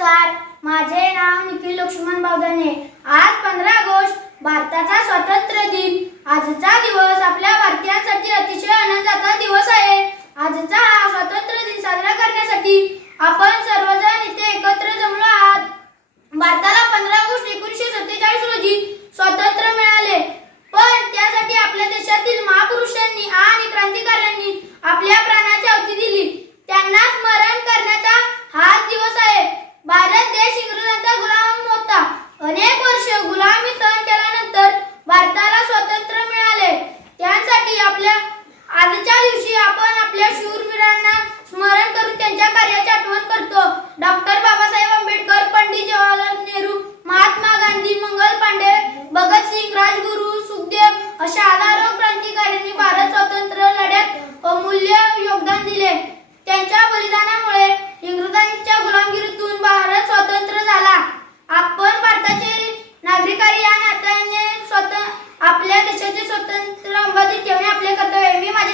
नमस्कार. माझे नाव निखिल लक्ष्मण बावधने आज पंधरा ऑगस्ट भारताचा स्वातंत्र्य दिन. आजचा दिवस आपल्या भारतीयांसाठी अतिशय आनंदाचा दिवस आहे. आजचा हा स्वातंत्र्य दिन साजरा करण्यासाठी आपण सर्वजण इथे एकत्र जमलो आहात. भारताला पंधरा ऑगस्ट एकोणीसशे सत्तेचाळीस रोजी स्वातंत्र्य मिळाले. पण त्यासाठी आपल्या देशातील महापुरुषांनी आणि क्रांतिकार्यांनी आपल्या प्राणाची आहुती दिली. त्यांना स्मरण कार्याची आठवण करतो. डॉक्टर बाबासाहेब आंबेडकर पंडित जवाहरलाल नेहरू महात्मा गांधी मंगल पांडे भगतसिंग राजगुरु सुखदेव अशा हजारो क्रांतिकाऱ्यांनी भारत स्वातंत्र्य लढ्यात अमूल्य योगदान दिले. त्यांच्या बलिदानामुळे इंग्रजांच्या गुलामगिरीतून भारत स्वतंत्र झाला. आपण भारताचे नागरिकारी या नात्याने स्वतः आपल्या देशाचे स्वतंत्र अंबाधित ठेवणे आपले कर्तव्य मी माझ्या